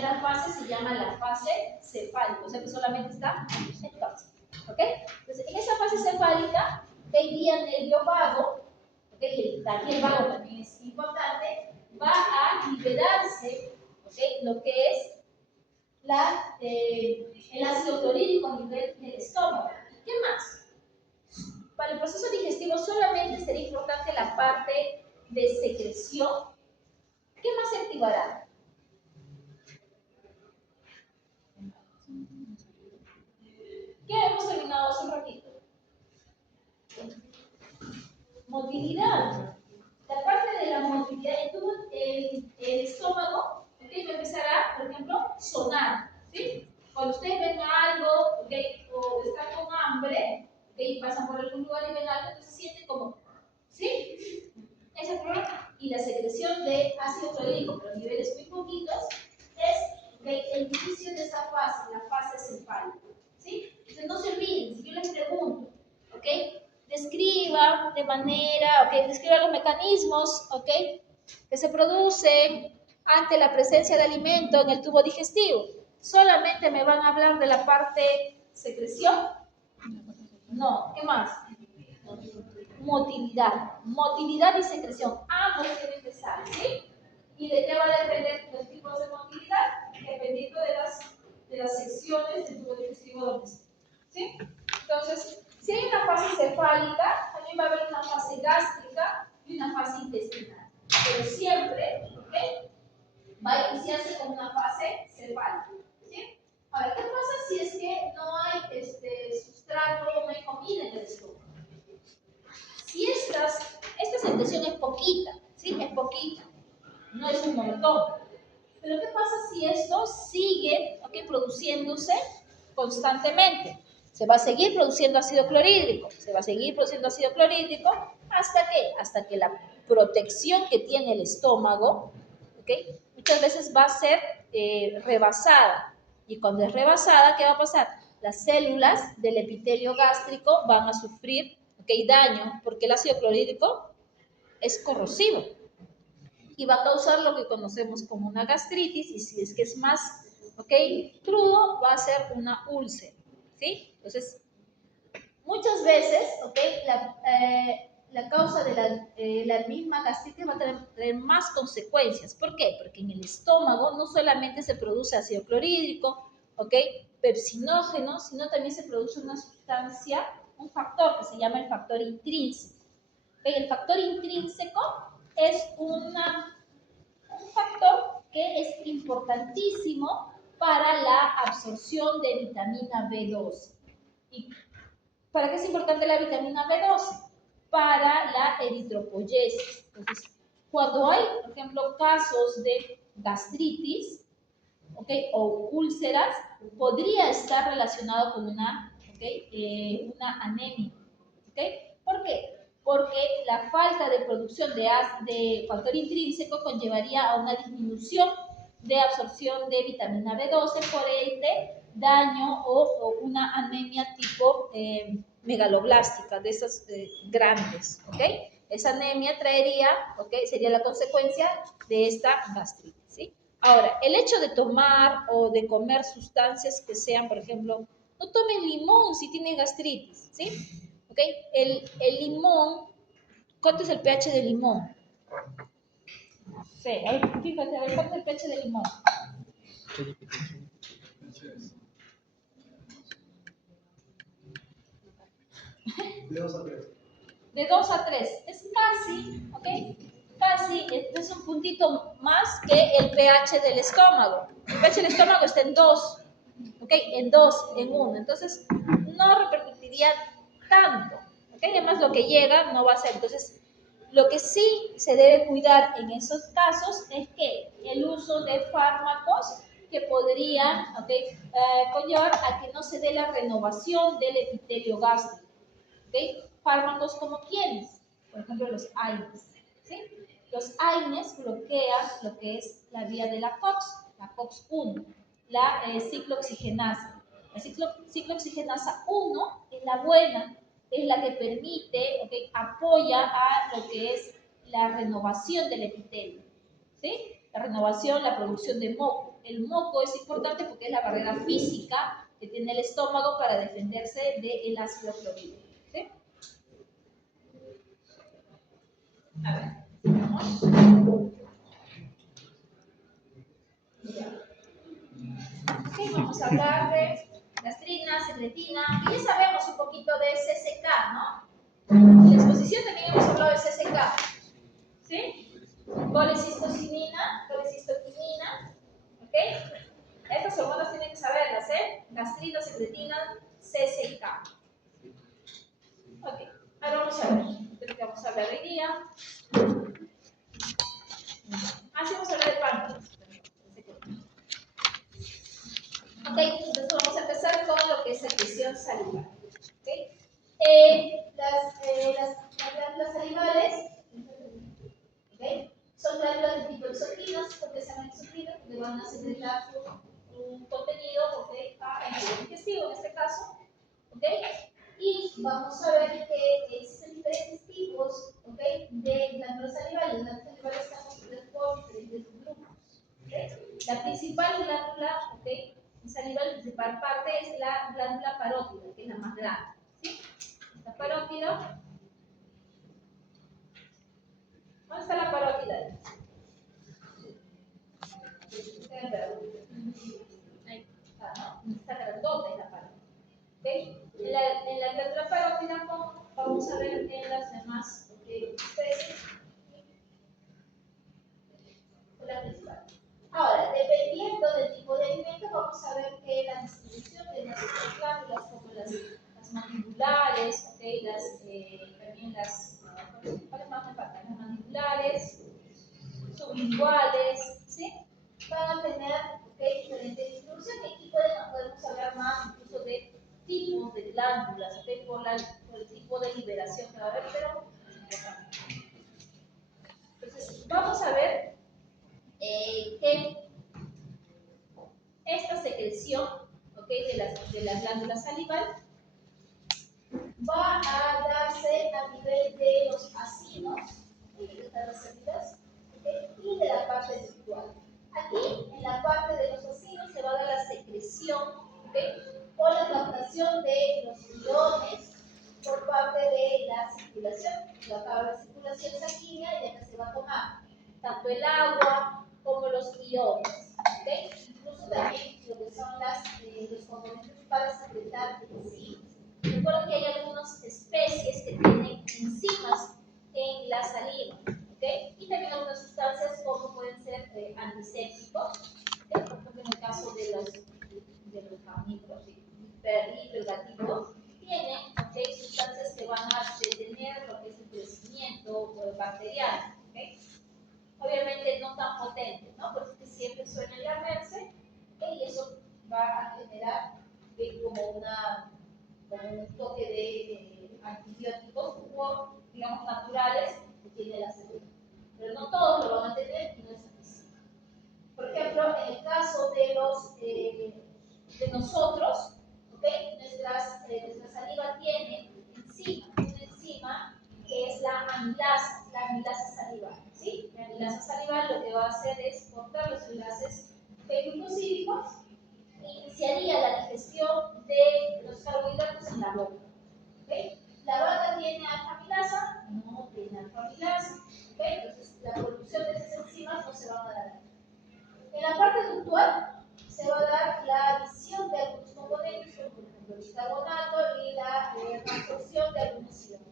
primera fase se llama la fase cefálica, o sea que solamente está en fase. ¿Ok? Entonces, en esa fase cefálica, el guía nervio vago, ¿okay? Aquí el vago también es importante, va a liberarse, ¿okay? Lo que es el ácido clorhídrico a nivel del estómago. ¿Qué más? Para el proceso digestivo solamente sería importante la parte de secreción. ¿Qué más se activará? ¿Qué hemos terminado hace un ratito? Motilidad. La parte de la motilidad, el estómago, ¿okay? Va a empezar a, por ejemplo, sonar. ¿Sí? Cuando ustedes ven algo, ¿okay? O están con hambre, ¿okay? Pasan por algún lugar y ven algo, entonces sienten como, ¿sí? Ese problema. Y la secreción de ácido clorhídrico, pero a niveles muy poquitos, es, ¿okay? El inicio de esa fase, la fase cefálica. ¿Sí? Entonces no se olviden, si yo les pregunto, ¿ok? Describa de manera, ¿ok? Describa los mecanismos, ¿ok? Que se producen ante la presencia de alimento en el tubo digestivo. ¿Solamente me van a hablar de la parte secreción? No, ¿qué más? Motilidad y secreción, ambos deben estar, ¿sí? ¿Y de qué va a depender los tipos de motilidad? Dependiendo de las secciones del tubo digestivo donde esté, ¿sí? Entonces, si hay una fase cefálica, también va a haber una fase gástrica y una fase intestinal, pero siempre, ¿ok? Va a iniciarse con una fase cefálica, ¿sí? Ahora, ¿qué pasa si es que no hay sustrato, no hay comida en el estómago? Si esta secreción es poquita, ¿sí? Es poquita, no es un montón. Pero ¿qué pasa si esto sigue, ¿okay? Produciéndose constantemente? Se va a seguir produciendo ácido clorhídrico, ¿hasta qué? Hasta que la protección que tiene el estómago, ¿okay? Muchas veces va a ser rebasada. Y cuando es rebasada, ¿qué va a pasar? Las células del epitelio gástrico van a sufrir, ¿okay? Daño, porque el ácido clorhídrico es corrosivo y va a causar lo que conocemos como una gastritis, y si es que es más, ¿ok? Crudo, va a ser una úlcera, ¿sí? Entonces, muchas veces, ¿ok? La causa de la misma gastritis va a tener más consecuencias. ¿Por qué? Porque en el estómago no solamente se produce ácido clorhídrico, ¿ok? Pepsinógeno, sino también se produce una sustancia, un factor que se llama el factor intrínseco. El factor intrínseco es un factor que es importantísimo para la absorción de vitamina B12. ¿Y para qué es importante la vitamina B12? Para la eritropoyesis. Entonces, cuando hay, por ejemplo, casos de gastritis, ¿okay? O úlceras, podría estar relacionado con una anemia. ¿Okay? ¿Por qué? Porque la falta de producción de factor intrínseco conllevaría a una disminución de absorción de vitamina B12, por ende, daño o una anemia tipo megaloblástica, de esas grandes, ¿ok? Esa anemia traería, ¿ok? Sería la consecuencia de esta gastritis, ¿sí? Ahora, el hecho de tomar o de comer sustancias que sean, por ejemplo, no tomen limón si tiene gastritis, ¿sí? ¿Ok? El limón, ¿cuánto es el pH del limón? Sí, a ver, fíjate, a ver, ¿cuánto es el pH del limón? De 2 a 3. De 2 a 3. Es casi, ¿ok? Casi, es un puntito más que el pH del estómago. El pH del estómago está en 2, ¿ok? En 2, en 1. Entonces, no repercutiría tanto, ¿ok? Además, lo que llega no va a ser. Entonces, lo que sí se debe cuidar en esos casos es que el uso de fármacos que podrían conllevar a que no se dé la renovación del epitelio gástrico. ¿Okay? Fármacos como quiénes, por ejemplo los AINES, ¿sí? Los AINES bloquean lo que es la vía de la COX-1, la ciclooxigenasa. La ciclooxigenasa 1 es la buena, es la que permite, ¿okay? Apoya a lo que es la renovación del epitelio, ¿sí? la renovación, la producción de moco. El moco es importante porque es la barrera física que tiene el estómago para defenderse del ácido clorhídrico. ¿Sí? A ver, vamos. Okay, vamos a hablar de gastrina, secretina, y ya sabemos un poquito de CCK, ¿no? En la exposición también hemos hablado de CCK, ¿sí? Colecistocinina, colecistoquinina, ¿ok? Estas hormonas tienen que saberlas, ¿eh? Gastrina, secretina, CCK. Ok, ahora vamos a ver de lo que vamos a hablar hoy día. Sí, vamos a hablar de páncreas. Ok, entonces vamos a empezar con lo que es secreción salival. ¿Okay? Las glándulas salivales, ¿okay? Son glándulas de tipo exocrinas, porque se llaman exocrinas, porque van a secretar un contenido, ¿okay? A nivel digestivo en este caso. ¿Okay? Y vamos a ver que existen diferentes tipos, ¿okay? De glándulas salivales. Las glándulas salivales están constituidas por diferentes grupos. ¿Okay? La principal glándula, ¿okay? Salival, la principal parte es la glándula parótida, que es la más grande. ¿Sí? La parótida. ¿Dónde está la parótida? Ahí está, ¿no? Está grandota la parótida. ¿Okay? En la glándula parótida vamos a ver en las demás especies. La principal. Ahora, dependiendo del tipo de alimento, vamos a ver que la distribución de las glándulas, como las mandibulares, ¿okay? También ¿cuáles más me faltan? Las mandibulares, sublinguales, ¿sí? Van a tener, ¿okay? Diferente distribución. Y aquí podemos hablar más incluso de tipos de glándulas, ¿okay? Por el tipo de liberación que va a haber, pero entonces vamos a ver que esta secreción, ¿okay? de las glándulas salivales va a darse a nivel de los acinos, de estas receptas, ¿okay? Y de la parte ductal. Aquí, en la parte de los acinos, se va a dar la secreción, ¿okay? O la captación de los iones por parte de la circulación. La circulación sanguínea, y de acá se va a tomar tanto el agua como los iones. ¿Okay? Incluso también lo que son los componentes para secretar enzimas. Recuerden que hay algunas especies que tienen enzimas en la saliva, ¿okay? Y también algunas sustancias como pueden ser antisépticos, ¿okay? Por ejemplo, en el caso de los mamíferos hipergativos, tienen, ¿okay? Sustancias que van a detener lo que es el crecimiento bacteriano, ¿okay? Obviamente no tan potentes, ¿no? Por eso que siempre suelen lamerse, y eso va a generar como un toque de antibióticos digamos, naturales que tiene la célula. Pero no todos lo van a tener y no es suficiente. Por ejemplo, en el caso de nosotros, ¿okay? Nuestra saliva tiene una enzima que es la amilasa salival. ¿Sí? La amilasa salival lo que va a hacer es cortar los enlaces glucosídicos e iniciaría la digestión de los carbohidratos en la boca. ¿Okay? La vaca tiene alfa-amilasa, no tiene alfa-amilasa. ¿Okay? Entonces, la producción de esas enzimas no se va a dar. En la parte ductal se va a dar la adición de algunos componentes, como por ejemplo el bicarbonato y la absorción de algunos iones.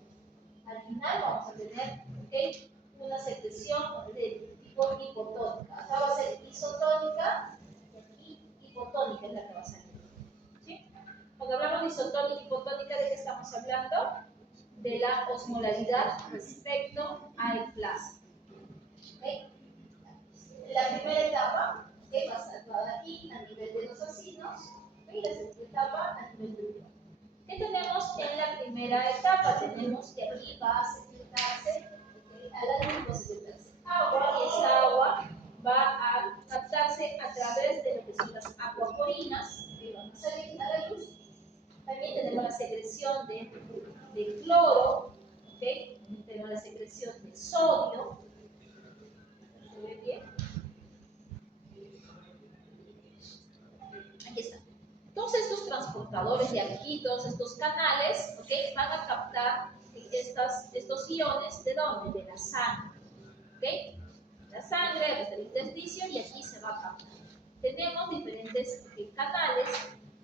Al final vamos a tener, ¿okay? Una secreción de tipo hipotónica. Acá va a ser isotónica y aquí hipotónica es la que va a salir. ¿Sí? Cuando hablamos de isotónica y hipotónica, ¿de qué estamos hablando? De la osmolaridad respecto al plasma. ¿Okay? La primera etapa, ¿okay? Va a estar toda aquí a nivel de los acinos, y la segunda etapa a nivel del urógeno. ¿Qué tenemos en la primera etapa? Tenemos que aquí va a secretarse, ¿okay? A la luz va a secretarse agua, y esa agua va a captarse a través de lo que son las acuaporinas, que van a salir a la luz. También tenemos la secreción de cloro, ¿okay? También tenemos la secreción de sodio. ¿Se ve bien? transportadores de aquí, todos estos canales, ¿ok? Van a captar estos iones, ¿de dónde? De la sangre, ¿ok? La sangre, desde el intestino, y aquí se va a captar. Tenemos diferentes canales,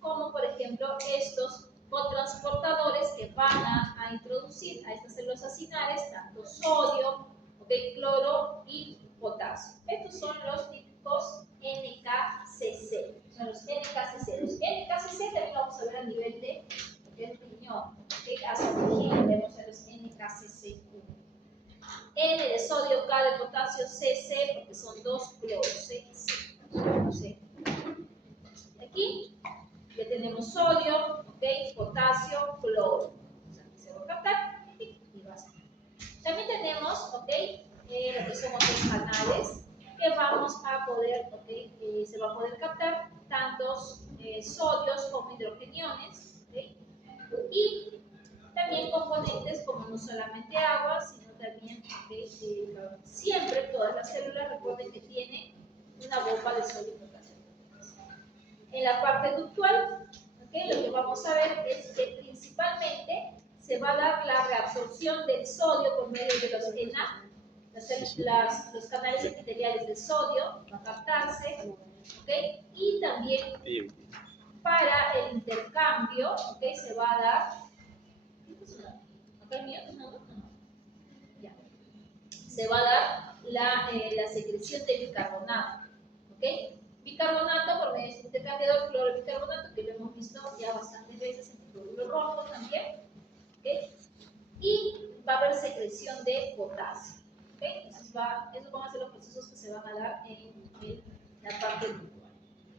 como por ejemplo estos cotransportadores que van a introducir a estas células acinares tanto sodio, ¿okay? Cloro y potasio. Estos son los típicos NKCC. Son los NKCC. Los NKCC también vamos a ver a nivel de riñón. Hasta aquí vemos a los NKCC. N de sodio, K de potasio, CC, porque son dos cloros. C. Aquí ya tenemos sodio, ¿okay? Potasio, cloro. O sea, se va a captar y va a ser. También tenemos, ¿okay? Lo que son otros canales que vamos a poder, ¿okay? Se va a poder captar tantos sodios como hidrogeniones, ¿okay? Y también componentes como no solamente agua, sino también, ¿okay? Siempre todas las células recuerden que tienen una bomba de sodio y potasio. En la parte ductual, ¿okay? Lo que vamos a ver es que principalmente se va a dar la reabsorción del sodio por medio de los ENAC, los canales epiteliales de sodio, va a captarse, ¿okay? Y también para el intercambio, ¿okay? Se va a dar, ¿acá el mío? No. Ya. Se va a dar la secreción de bicarbonato, ¿okay? Bicarbonato por medio de este intercambiador cloro-bicarbonato, que lo hemos visto ya bastantes veces en el glóbulo rojo también, ¿okay? Y va a haber secreción de potasio, ¿okay? Esos van a ser los procesos que se van a dar en la parte ductual.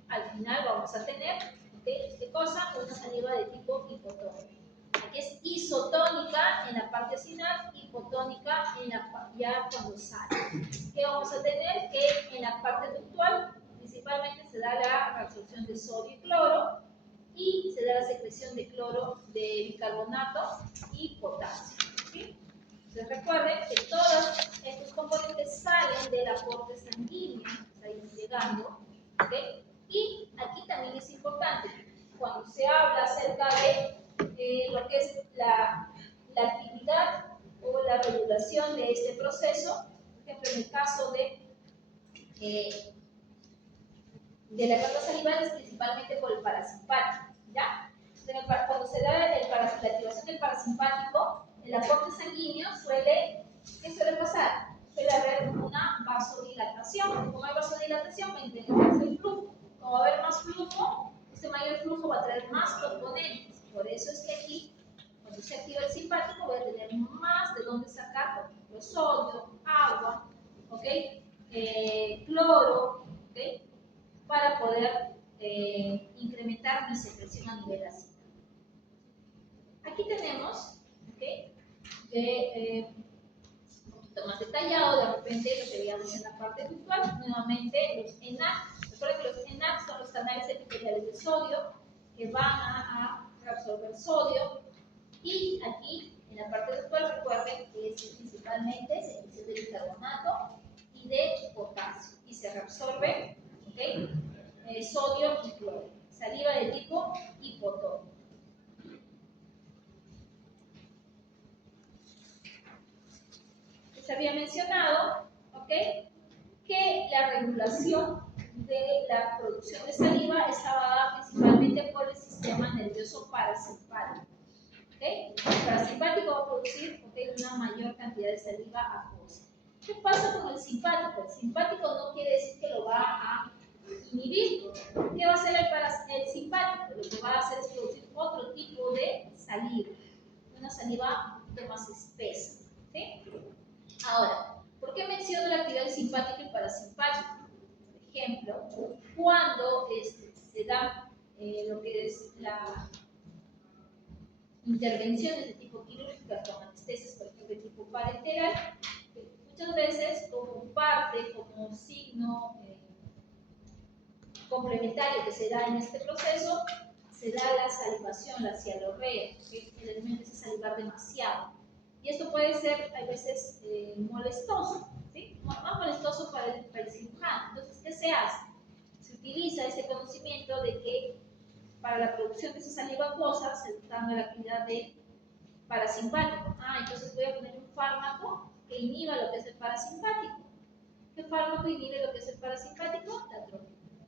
Al final vamos a tener, ¿okay? ¿Qué cosa? Una saliva de tipo hipotónico. Aquí es isotónica en la parte sinal, hipotónica ya cuando sale. ¿Qué vamos a tener? Que en la parte ductual principalmente se da la absorción de sodio y cloro y se da la secreción de cloro, de bicarbonato y potasio. ¿Sí? Entonces recuerden que todos estos componentes salen del aporte sanguíneo, está ahí llegando, ¿okay? Y aquí también es importante, cuando se habla acerca de lo que es la actividad o la regulación de este proceso, por ejemplo, en el caso de la glándula salival es principalmente por el parasimpático, ¿ya? Entonces, cuando se da la activación del parasimpático, el aporte sanguíneo ¿qué suele pasar? Suele haber una vasodilatación. Como hay vasodilatación, va a incrementarse el flujo. Como va a haber más flujo, este mayor flujo va a traer más componentes. Por eso es que aquí, cuando se activa el simpático, voy a tener más de dónde sacar, por ejemplo, sodio, agua, ¿ok? Cloro, ¿ok? Para poder incrementar mi secreción a nivel ácido. Aquí tenemos, ¿okay? Un poquito más detallado, de repente lo que veíamos en la parte ductual, nuevamente los ENAC. Recuerden que los ENAC son los canales epiteliales de sodio que van a reabsorber sodio, y aquí en la parte ductual recuerden que es principalmente secreción de bicarbonato y de potasio, y se reabsorbe, ¿okay? Sodio y cloro. Saliva de tipo hipotónico. Les había mencionado, ¿ok? Que la regulación de la producción de saliva estaba dada principalmente por el sistema nervioso parasimpático. ¿Okay? El parasimpático va a producir, ¿okay? Una mayor cantidad de saliva acuosa. ¿Qué pasa con el simpático? El simpático no quiere decir que lo va a inhibir. ¿Qué va a hacer el simpático? Lo que va a hacer es producir otro tipo de saliva, una saliva un poquito más espesa. ¿Sí? Ahora, ¿por qué menciono la actividad del simpático y parasimpático? Por ejemplo, cuando se da lo que es la intervenciones de tipo quirúrgico con anestesias, por ejemplo, de tipo parenteral, muchas veces como parte, como signo complementario que se da en este proceso, se da la salivación, la cialorrea, que generalmente es salivar demasiado. Y esto puede ser, a veces, molestoso, ¿sí? Más molestoso para el cirujano. Entonces, ¿qué se hace? Se utiliza ese conocimiento de que para la producción de esa saliva acuosa se da la actividad del parasimpático. Entonces voy a poner un fármaco que inhiba lo que es el parasimpático. ¿Qué fármaco inhibe lo que es el parasimpático? La atropina.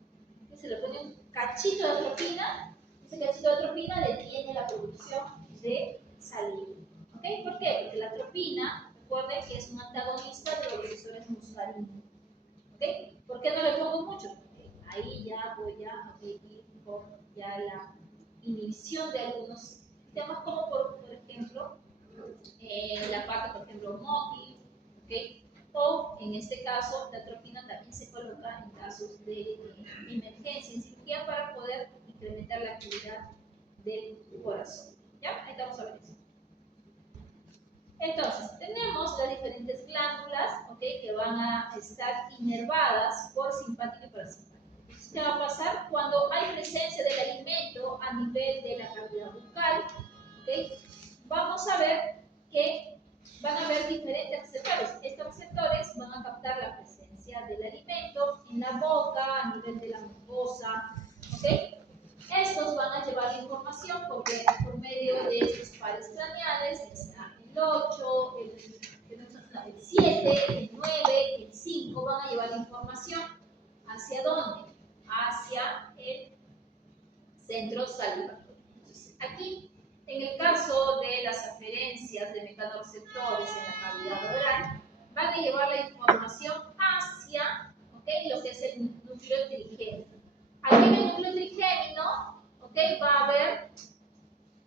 Se le pone un cachito de atropina. Ese cachito de atropina detiene la producción de saliva. ¿Ok? ¿Por qué? Porque la atropina, recuerden que es un antagonista de los receptores muscarinos. ¿Ok? ¿Por qué no le pongo mucho? Porque ahí ya voy a ir por ya la inhibición de algunos sistemas, como por ejemplo, la parte, por ejemplo, móvil, ¿ok? O en este caso, la atropina también se coloca en casos de emergencia en cirugía para poder incrementar la actividad del corazón. ¿Ya? Ahí vamos a ver eso. Entonces, tenemos las diferentes glándulas, ¿ok? Que van a estar inervadas por simpático y parasimpático. ¿Qué va a pasar? Cuando hay presencia del alimento a nivel de la cavidad bucal, ¿ok? Vamos a ver que van a haber diferentes receptores. Estos receptores van a captar la presencia del alimento en la boca, a nivel de la mucosa, ¿ok? Estos van a llevar información porque por medio de estos pares craneales está el 8, el 7, el 9, el 5, van a llevar información ¿hacia dónde? Hacia el centro salivatorio. Entonces, aquí, en el caso de las aferencias de mecanorreceptores en la cavidad oral, van a llevar la información hacia, ¿okay?, lo que es el núcleo trigémino. Aquí en el núcleo trigémino, ¿okay?, va a haber,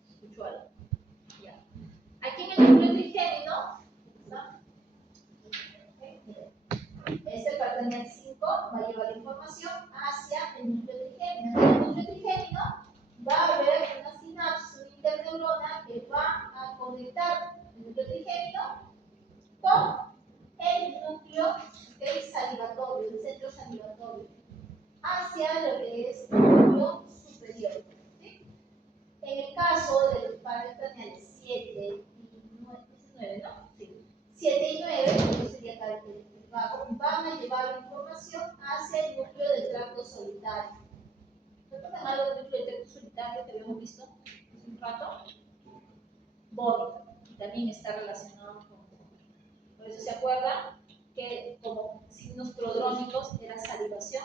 escucho algo, ya. Aquí en el núcleo trigémino, ¿está? Este craneal 5 va a llevar la información hacia el núcleo trigémino. En el núcleo trigémino va a haber una sinapsis, una interneurona que va a conectar el núcleo trigémino con el núcleo salivatorio, el centro salivatorio, hacia lo que es el núcleo superior. ¿Sí? En el caso de los pares craneales 7 y 9, ¿no? Sí. 7 y 9, eso sería característico. Van a llevar la información hacia el núcleo del tracto solitario. ¿Recuerdan algo del núcleo del tracto solitario que habíamos visto hace un rato? Vómito. Y también está relacionado con. Por eso se acuerdan que como signos prodrómicos era salivación.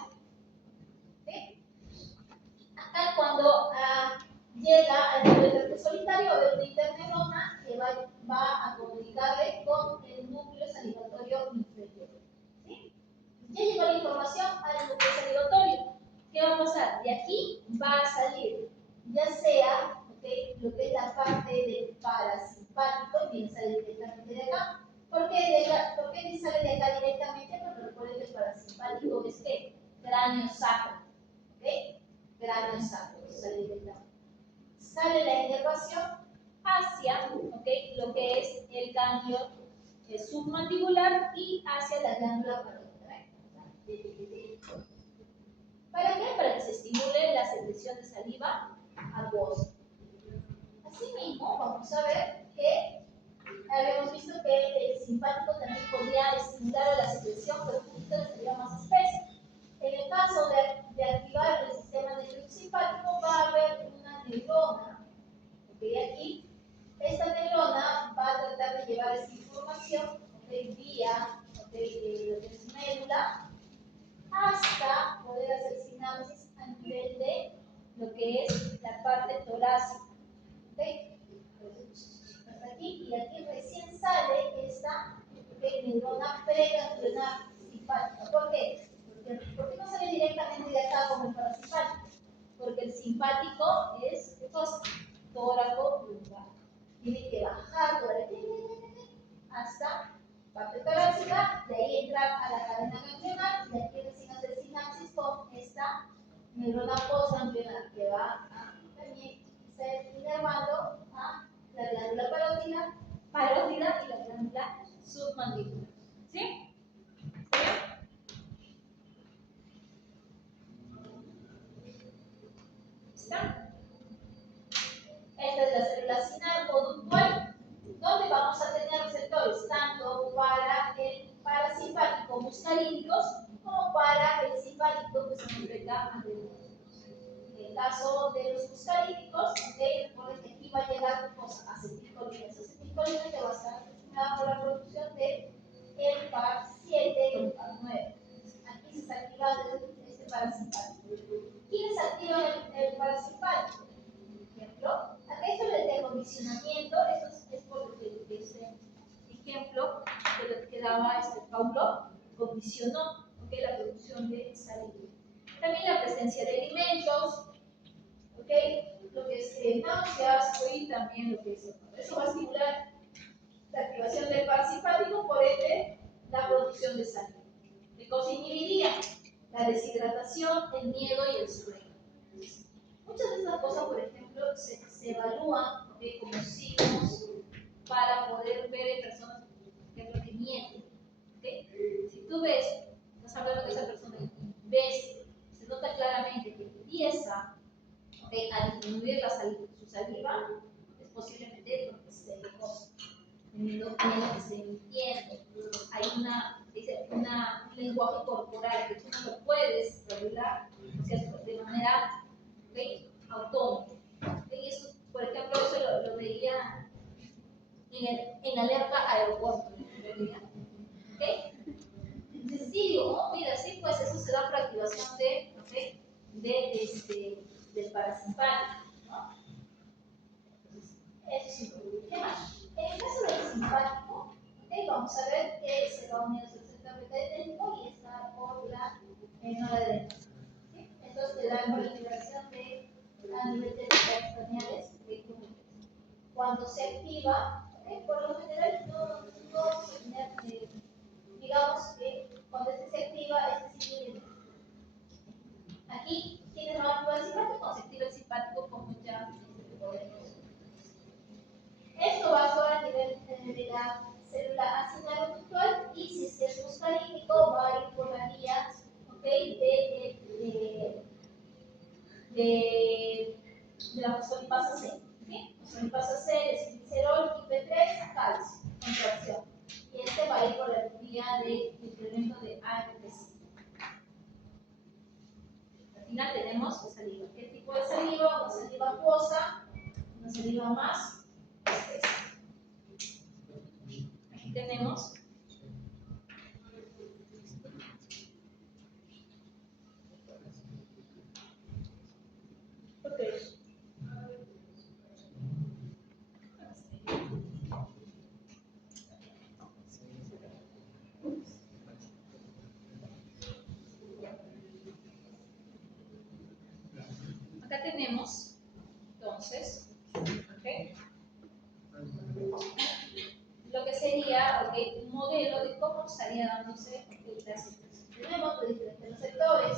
¿Sí? Acá cuando llega al núcleo del tracto solitario, va a haber una interneurona que va a comunicarle con el núcleo salivatorio inferior. ¿Sí? Ya llegó la información al núcleo salivatorio. ¿Qué va a pasar? De aquí va a salir, ya sea, ¿okay?, lo que es la parte del parasimpático, bien sale directamente de acá. ¿Por qué sale de acá directamente? Porque recuerden que el parasimpático es ¿qué? Cráneo sacro. ¿Ok? Cráneo sacro, sale directamente. Sale la inervación hacia, ¿okay?, lo que es el ganglio submandibular y hacia la glándula parótida. ¿Para qué? Para que se estimule la secreción de saliva acuosa. Asimismo, vamos a ver que habíamos visto que el simpático también podría estimular la secreción, pero un poquito de saliva más espesa. En el caso de activar el sistema nervioso simpático, va a haber una neurona. Aquí, esta neurona va a tratar de llevar esta información vía lo que es médula hasta poder hacer sinapsis a nivel de lo que es la parte torácica. ¿Okay? Hasta aquí, y aquí recién sale esta neurona preganglionar simpática. ¿Por qué? Porque no sale directamente de acá como el parasimpático. Porque el simpático es tóraco lumbar. Tiene que bajar por aquí hasta parte torácica, de ahí entrar a la cadena ganglionar y aquí recién hacer sinapsis con esta neurona postganglionar que va a también ser inervando a la glándula parótida y la glándula submandibular. ¿Sí? ¿Está? Esta es la célula sinarcoductual, donde vamos a tener receptores tanto para el parasimpático muscarínicos como para el simpático que son los beta anteriores. caso de los muscarínicos, recuerden que aquí va a llegar cosa, acetilcolina. Esa acetilcolina que va a estar relacionada con la producción de el par 7 y el par 9. Aquí se está activando este parasimpático. ¿Quiénes activan el parasimpático? Por ejemplo, acá esto es de condicionamiento, esto es por este ejemplo de lo que daba Paulo, condicionó la producción de saliva. También la presencia de alimentos, lo que es náuseas y también lo que es eso va a estimular la activación del parasimpático, por ende la producción de saliva. ¿Qué cosa inhibiría? La deshidratación, el miedo y el sueño. Muchas de estas cosas, por ejemplo, se evalúan como signos para poder ver en personas, por ejemplo, que mienten. Si tú ves, estás hablando de esa persona y ves, se nota claramente que empieza a disminuir su saliva, es posiblemente porque esté teniendo miedo, que esté mintiendo. Hay un lenguaje corporal que tú no lo puedes regular de manera autónoma. Y eso, por ejemplo, eso lo veía en alerta aeropuerto. Entonces, sí, digo, oh, mira, sí, pues eso se da por activación del parasimpático, ¿no? Entonces, eso sí. ¿Qué más? En el caso del simpático, vamos a ver que se va a unir a su centro beta-idéntico y está por la noradrenalina. Entonces, te da por la liberación de a nivel de extrañales de glúcidos. Cuando se activa, por lo general no vamos a tener, digamos que cuando se activa, sí, aquí tiene más activar el simpático, se activa el simpático como ya podemos. Esto va a actuar a nivel de la célula acinar conductual y si es muscarínico va a ir por la vía de la fosfolipasa C. Fosfolipasa C, desinglicerol, IP3, calcio, contracción. Y este va a ir por la vía de incremento de AMP5. Al final tenemos saliva. ¿Qué tipo de saliva? Una saliva acuosa, una saliva más espesa. Aquí tenemos acá tenemos, entonces, lo que sería un modelo de cómo estaría dándose la situación. Tenemos los diferentes receptores,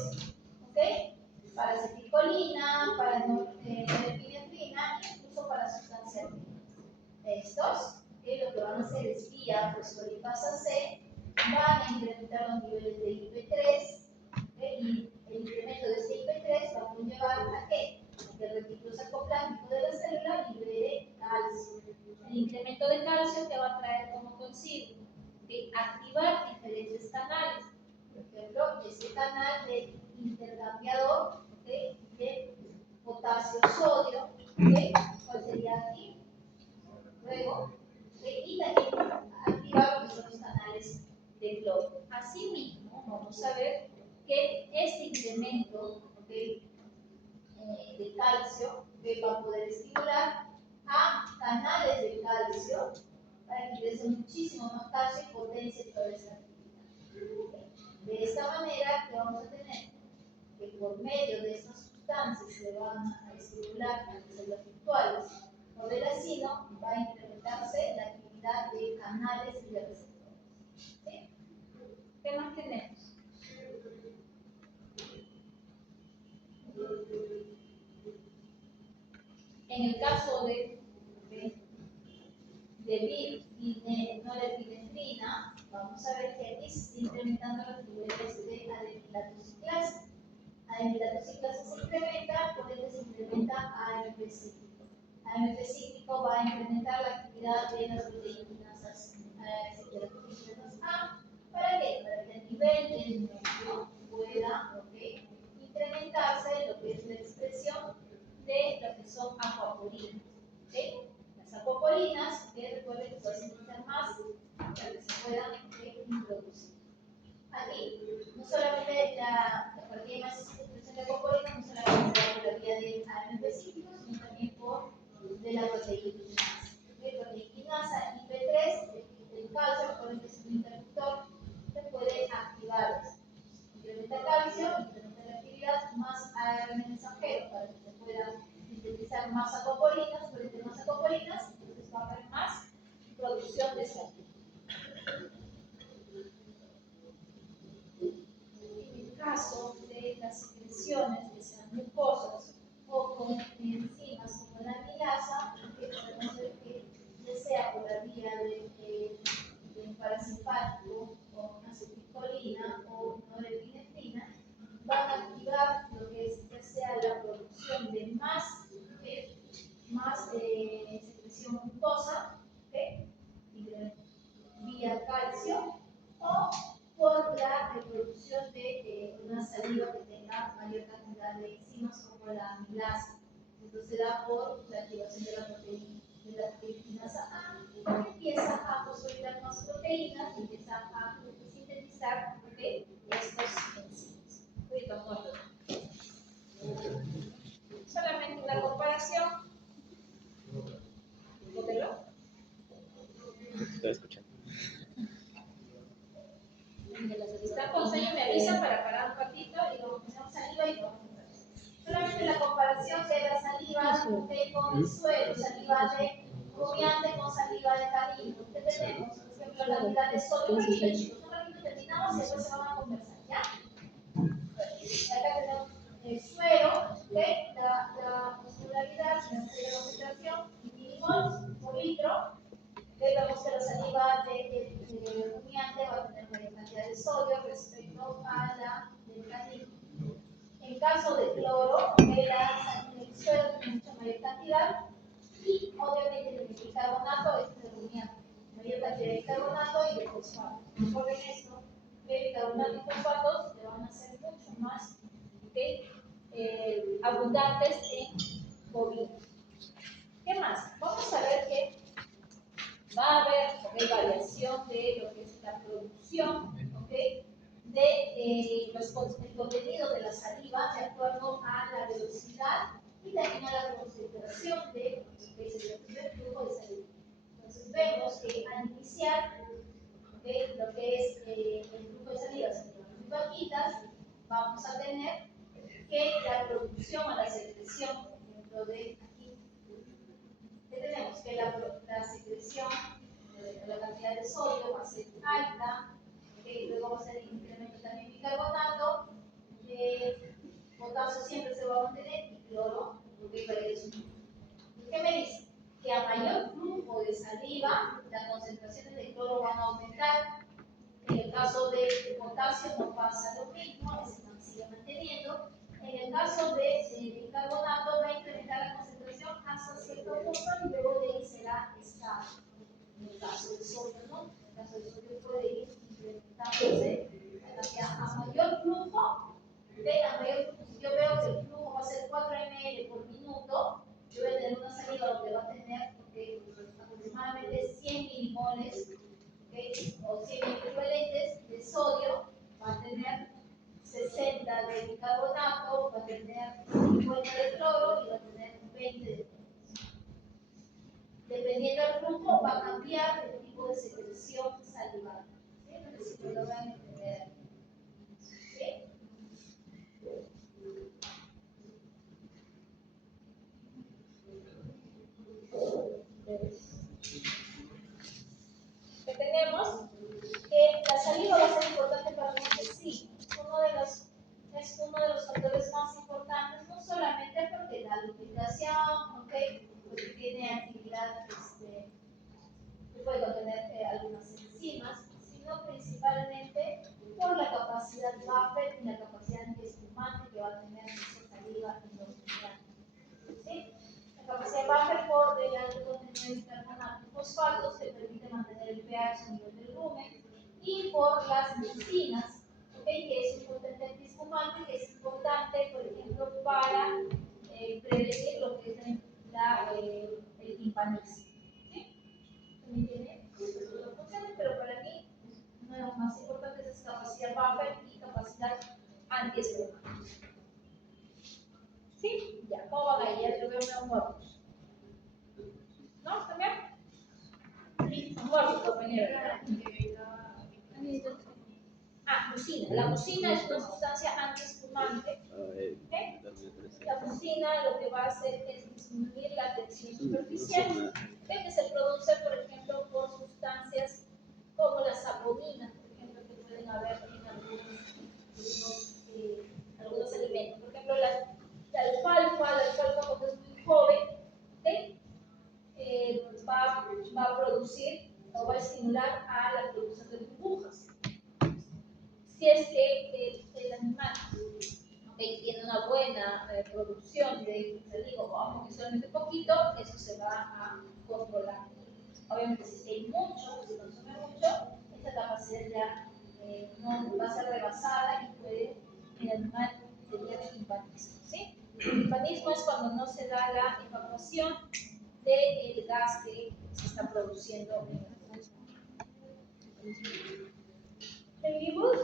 para acetilcolina, para norepinefrina e incluso para sustancias activas. Estos, lo que van a hacer es vía fosfolipasa C, van a incrementar los niveles de IP3, y el incremento de este IP3 va a conllevar a que el retículo sarcoplásmico de la célula libere calcio. El incremento de calcio te va a traer como consigo activar diferentes canales. Por ejemplo, este canal de intercambiador de potasio-sodio, ¿cuál sería aquí? Luego, y también activar lo que son los canales de cloro. Asimismo, vamos a ver que este incremento de calcio va a poder estimular a canales de calcio para que ingrese muchísimo más calcio y potencie toda esta actividad. De esta manera, ¿qué vamos a tener? Que por medio de estas sustancias se van a estimular las células virtuales o del acino, va a incrementarse la actividad de canales y de receptores. ¿Sí? ¿Qué más tenemos? En el caso de VIP y norepinefrina, vamos a ver que aquí se está incrementando los niveles de adenilatoxiclasa. Adenilatoxiclasa se incrementa, por ende se incrementa AMP cíclico. AMP cíclico va a incrementar la actividad de las proteínas A. ¿Para qué? Para que el nivel del núcleo pueda incrementarse lo que es la expresión proteínas. Proteínas IP3, el calcio, recuerden que es un interruptor, que puede activar eso. Incrementa calcio, incrementa la actividad, más ARN mensajero para que se pueda sintetizar más acoporinas, pero más acoporinas, entonces va a haber más producción de saliva. En el caso de las secreciones que sean mucosas o con enzimas como la amilasa, que podemos ver que ya sea por la vía del parasimpático o acetilcolina o norepinefrina, van a activar lo que es ya sea la producción de más secreción mucosa, vía calcio, o por la producción de una saliva que tenga mayor cantidad de enzimas como la amilasa. Entonces se da por la activación de la proteína, de la proteinasa A, que empieza a consolidar más proteínas y empieza a sintetizar estos enzimas. Ahorita muerto. Solamente una comparación. ¿Modelo? Estoy escuchando. Está con sueño me avisa para parar un ratito y luego ponemos saliva y vamos a ver. Solamente la comparación de la saliva con el suelo, saliva de rumiante con saliva de canino. ¿Qué tenemos? Por ejemplo, la cantidad de sodio. Un ratito, chicos, un ratito terminamos y después se van a conversar, ¿ya? Acá tenemos el suero, la osmolaridad, la concentración, milimoles por litro. Vemos que la saliva de rumiante va a tener mayor cantidad de sodio respecto a la del canino. En caso de cloro, el suero tiene mucha mayor cantidad y obviamente el bicarbonato es de rumiante. Mayor cantidad de bicarbonato y de fosfato. Recuerden esto, que bicarbonato y fosfatos le van a ser mucho más abundantes en bovino. ¿Qué más? Vamos a ver que va a haber variación de lo que es la producción de el contenido de la saliva de acuerdo a la velocidad y también a la concentración de el flujo de saliva. Entonces vemos que al iniciar lo que es el flujo de saliva, muy bajitas, vamos a tener que la producción o la secreción dentro de aquí, que tenemos que la secreción de la cantidad de sodio va a ser alta, luego va a ser incremento también bicarbonato, potasio siempre se va a mantener y cloro, ¿qué me dice? Que a mayor flujo de saliva, las concentraciones de cloro van a aumentar. En el caso de potasio no pasa lo mismo, se sigue manteniendo. En el caso de bicarbonato va a incrementar la concentración hasta cierto punto y luego de ahí será estable. En el caso del sodio, ¿no? En el caso del sodio puede ir incrementándose a mayor flujo. Si yo veo que el flujo va a ser 4 ml por minuto, yo voy a tener una saliva donde va a tener aproximadamente 100 milimoles o 100 equivalentes de sodio, va a tener 60 de bicarbonato, va a tener 50 de cloro y va a tener 20 de potasio. Dependiendo del flujo, va a cambiar el tipo de secreción salival. ¿Sí? Entonces, si lo van a entender. ¿Sí? Que tenemos que la saliva va a ser importante para nosotros, sí, es uno de los factores más importantes, no solamente porque la lubricación, porque tiene actividad que puede contener algunas enzimas, sino principalmente por la capacidad buffer y la capacidad antiespumante que va a tener esa saliva en los nutrientes. ¿Sí? La capacidad buffer por el alto contenido de bicarbonato y fosfatos que permite mantener el pH a nivel del rumen, y por las medicinas, que es un potente antiespumante que es importante, por ejemplo, para prevenir lo que es el timpanismo. ¿Sí? ¿Me entienden? Pero para mí, una de las más importantes es capacidad buffer y capacidad antiespumante. ¿Sí? Ya, ¿cómo van ahí? Ya te veo medio muertos. mucina. La mucina es una sustancia antiespumante. ¿Okay? La mucina lo que va a hacer es disminuir la tensión superficial, que se produce, por ejemplo, por sustancias como la saponina, por ejemplo, que pueden haber en algunos alimentos. Por ejemplo, la alfalfa cuando es muy joven, ¿okay? Va a producir o va a estimular a la producción de burbujas. Si es que el animal tiene una buena producción de saliva, aunque solamente poquito, eso se va a controlar. Obviamente, si hay mucho, si consume mucho, esta capacidad ya no va a ser rebasada y puede el animal tener hipanismo. ¿Sí? El hipanismo es cuando no se da la evacuación del gas que se está produciendo en el organismo. ¿Seguimos?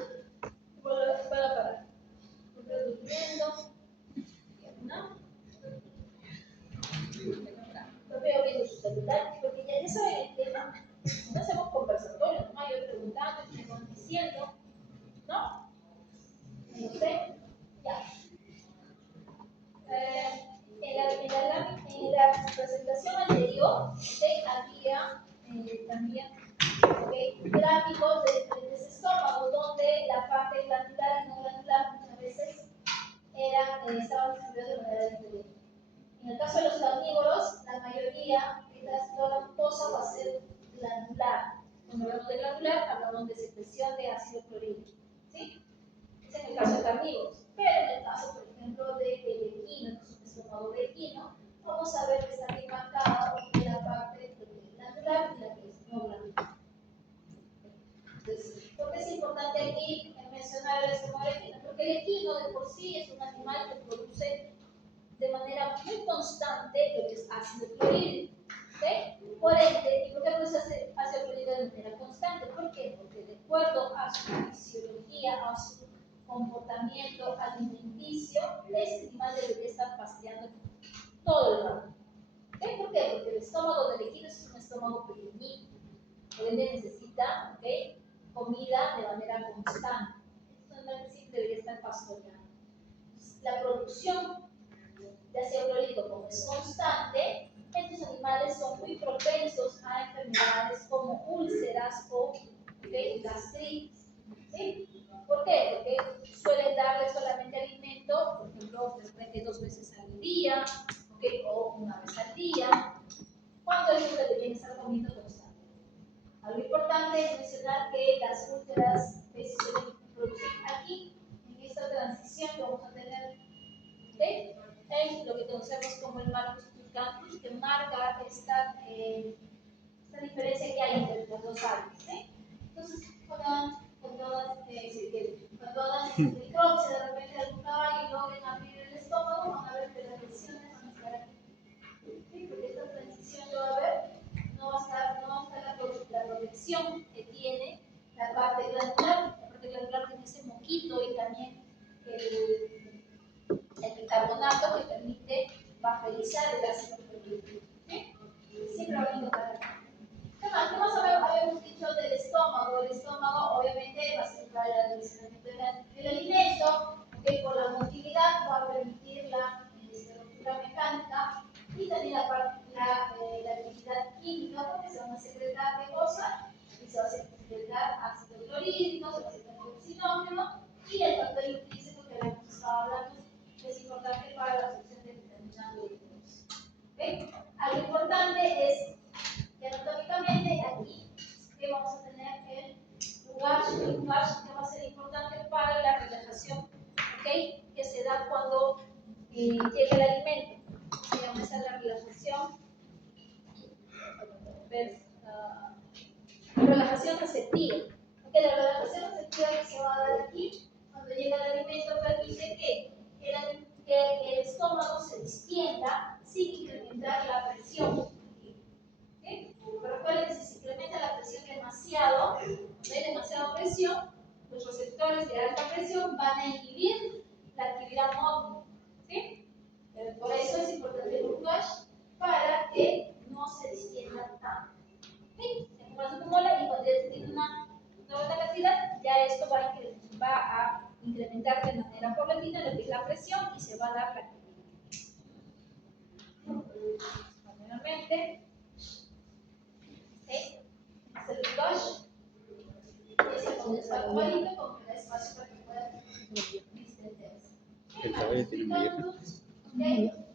Para parar. Estoy durmiendo. ¿No? No veo viendo su celular, porque ya saben el tema. No hacemos conversatorio, ¿no? Yo preguntando, me van diciendo, ¿no? No sé. Ya. En la presentación anterior, había también gráficos de diferentes estómagos, donde la parte glandular y no glandular muchas veces estaban distribuidas de manera diferente. En el caso de los carnívoros, la mayoría de la glucosa va a ser glandular. Cuando hablamos de glandular, hablamos de secreción de ácido clorhídrico. ¿Sí? Es en el caso de carnívoros. Pero en el caso, por ejemplo, del equino, que es un estómago de equino, vamos a ver que está bien marcado la parte glandular y la que es no glandular. Entonces, ¿por qué es importante aquí mencionar el estómago del equino? Porque el equino de por sí es un animal que produce de manera muy constante lo que es ácido clorhídrico. ¿Okay? Por ende, ¿y por qué produce ácido clorhídrico de manera constante? ¿Por qué? Porque de acuerdo a su fisiología, a su comportamiento alimenticio, este animal debería estar pasteando todo el rato. ¿Okay? ¿Por qué? Porque el estómago del equino es un estómago pequeñito. Por ende necesita comida de manera constante. Estos animales siempre debería estar pastoreando. La producción de ácido clorhídrico, como es constante, estos animales son muy propensos a enfermedades como úlceras o gastritis. ¿Sí? ¿Por qué? Porque suelen darle solamente alimento, por ejemplo, de repente 2 veces al día, o 1 vez al día, cuando ellos deberían estar comiendo constante. Algo importante es mencionar que las úlceras se suelen producir aquí, en esta transición que vamos a tener, en lo que conocemos como el marcus pulcanthus, que marca esta diferencia que hay entre las dos áreas. Entonces, cuando hagan necropsia de repente algún caballo y logren abrir el estómago, van a ver que las lesiones van a estar aquí. ¿Sí? Porque esta transición que va a haber no va a estar la protección que tiene la parte glandular. La parte glandular tiene ese moquito y también el bicarbonato que permite vaporizar el ácido clorhídrico. Siempre va a encontrar. ¿Qué más habíamos dicho del estómago? El estómago obviamente va a ser para el almacenamiento del alimento, por la motilidad va a permitir la estructura mecánica y también la actividad química, porque se van a secretar de cosas y se va a secretar ácido clorhídrico, se va a secretar oxinógeno y el factor intrínseco que habíamos estado hablando es importante para la absorción de vitamina B2. Algo importante es que anatómicamente aquí que vamos a tener el lugar que va a ser importante para la relajación, que se da cuando llega el alimento. Se llama esa la relajación, relajación receptiva. La relajación receptiva que se va a dar aquí, cuando llega el alimento, permite que el estómago se distienda sin incrementar la presión. Pero recuerden que si se incrementa la presión demasiado, cuando hay demasiada presión, los receptores de alta presión van a inhibir la actividad móvil. ¿Sí? Pero por eso es importante el Urkash para que no se distienda tanto. ¿Sí? Se acumula y cuando ya tiene una buena cantidad, ya esto va práctica. Nuevamente. Es el flush. Y ese con el favorito, con el espacio para que puedan distenderse. El caballo tiene molleja.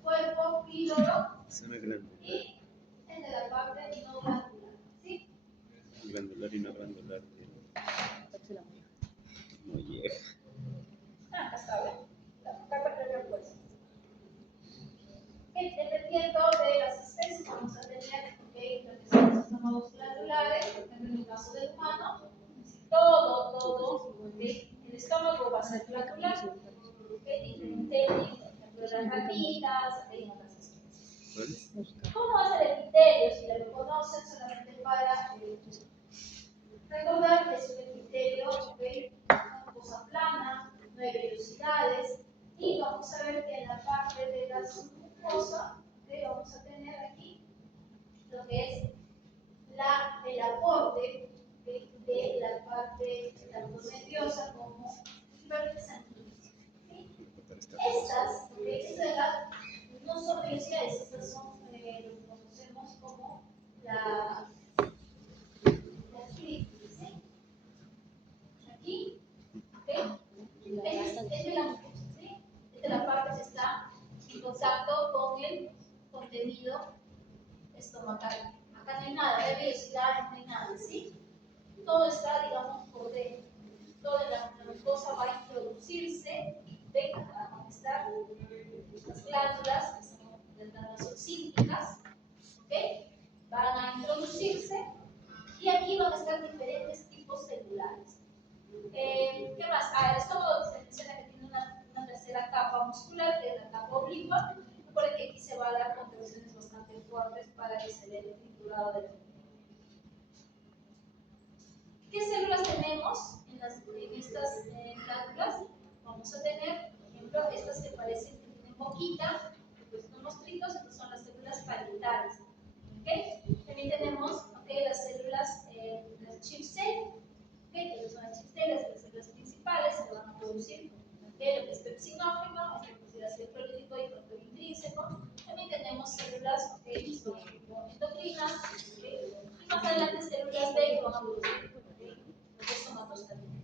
Cuerpo, píloro Zona glandular. y el de la parte no glandular. ¿Sí? Glandular y no glandular. Molleja. Acá está bien. La carta previa pues. Dependiendo de las especies, vamos a tener lo que son los estómagos glandulares, por ejemplo, en el caso del humano, todo, el estómago va a ser glandular, diferente, por ejemplo, las ratitas, en otras especies. ¿Cómo va a ser el epitelio? Si lo conocen, solamente para recordar que es un epitelio, una cosa plana, no hay vellosidades, y vamos a ver que en la parte de la submucosa vamos a tener aquí lo que es el aporte de la parte tanto nerviosa como sanguínea. Estas, no son vellosidades, estas son lo que conocemos como la clítoris, ¿sí? Aquí, es de la mucosa, ¿sí? Es de la parte que está en contacto con el contenido estomacal. Acá no hay nada, no hay vellosidad, no hay nada, ¿sí? Todo está, digamos, por dentro. Toda la mucosa va a introducirse, ven, acá van a estar las glándulas, que son las glándulas oxípicas, ¿ok? Van a introducirse y aquí van a estar diferentes tipos celulares. ¿Qué más? El estómago se menciona que tiene una tercera capa muscular, que es la capa oblicua, por que aquí se va a dar contracciones bastante fuertes para que se dé el triturado del alimento. ¿Qué células tenemos en estas glándulas? Vamos a tener, por ejemplo, estas que parecen que tienen boquita, pues son mostritos, estas son las células parietales. ¿Okay? También tenemos las células, las chip cell, que son las chip cells, las células principales, que van a producir lo que es pepsinógeno, es decir, ácido prolítico y factor intrínseco. También tenemos células que son endocrinas, y más adelante células B que van a producir los somatos también.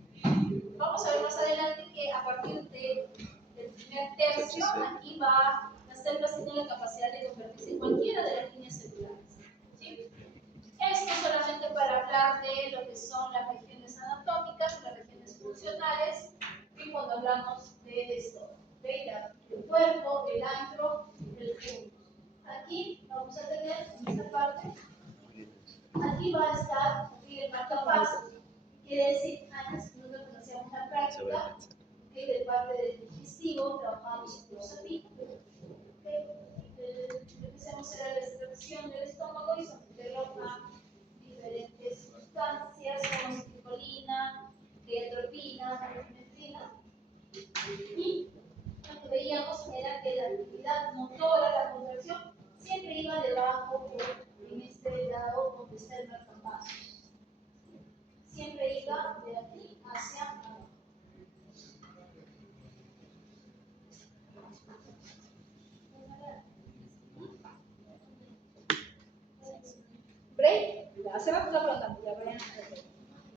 Vamos a ver más adelante que a partir del primer tercio, aquí las células tienen la capacidad de convertirse en cualquiera de las líneas celulares. ¿Sí? Esto solamente para hablar de lo que son las regiones anatómicas, las regiones funcionales, y cuando hablamos de esto, el cuerpo, el antro, el fundus. Aquí vamos a tener, en esta parte, aquí va a estar el marcapaso, quiere decir, antes nosotros hacíamos una práctica de parte del digestivo, trabajamos en los zapitos, lo que hacemos era la extracción del estómago y someterlo a diferentes sustancias como citrulina, atropina, norepinefrina, y lo que veíamos era que la actividad motora, la contracción, siempre iba debajo en este lado donde está el marcapaso. Siempre iba de aquí hacia abajo. Break, ya se va colocando, ya vayan a ver.